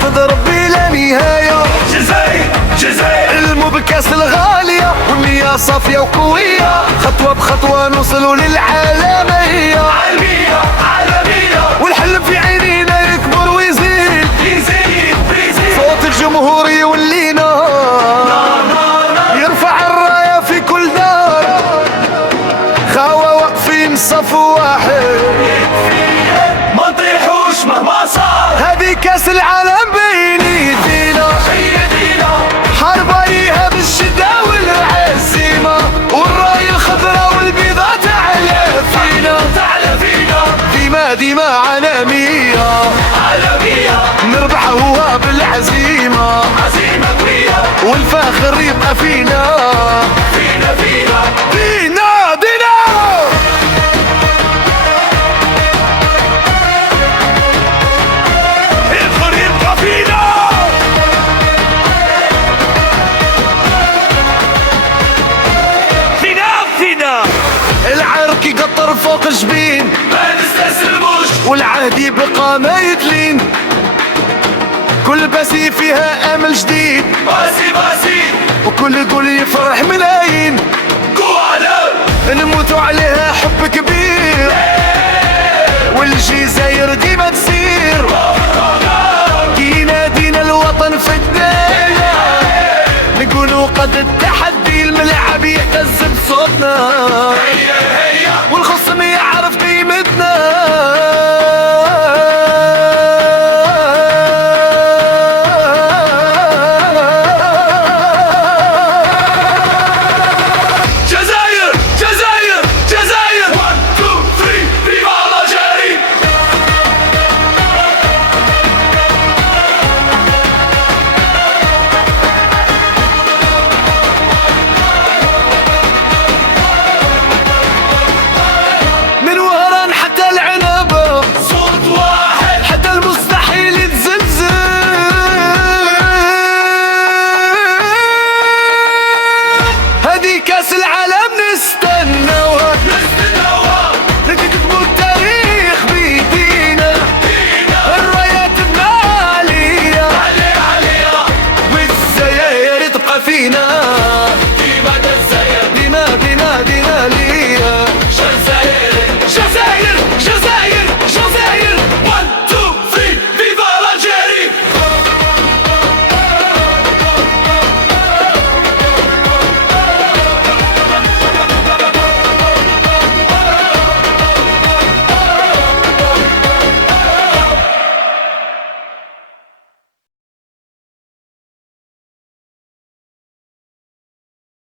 تضرب بلا نهاية. جزائر المبكاس الغالية والنية صافية وقوية، خطوة بخطوة نوصلوا للعالمية. والحلم في عينينا يكبر ويزيد، صوت الجمهور يولينا يرفع الراية في كل دار، خاوة واقفين صف واحد ما نطيحوش مهما صار. هذه كاس العالم بين ايدينا، حربايها بالشدة والعزيمة، والراية الخضراء والبيضاء تعلى فينا. ديما عالمية نربح هو بالعزيمة، والفاخر يبقى فينا دينا. الفخر يبقى فينا. العرق يقطر فوق الجبين، ما نستسلموش والعهد يبقى ما يدلين، كل باسي فيها امل جديد، باسي وكل قول يفرح ملايين، نموتوا عليها حب كبير، والجزائر ديما تسير كي ينادينا الوطن في الدنيا، نقولوا قد التحدي الملعب يهتز بصوتنا، والخصم يعرف قيمتنا.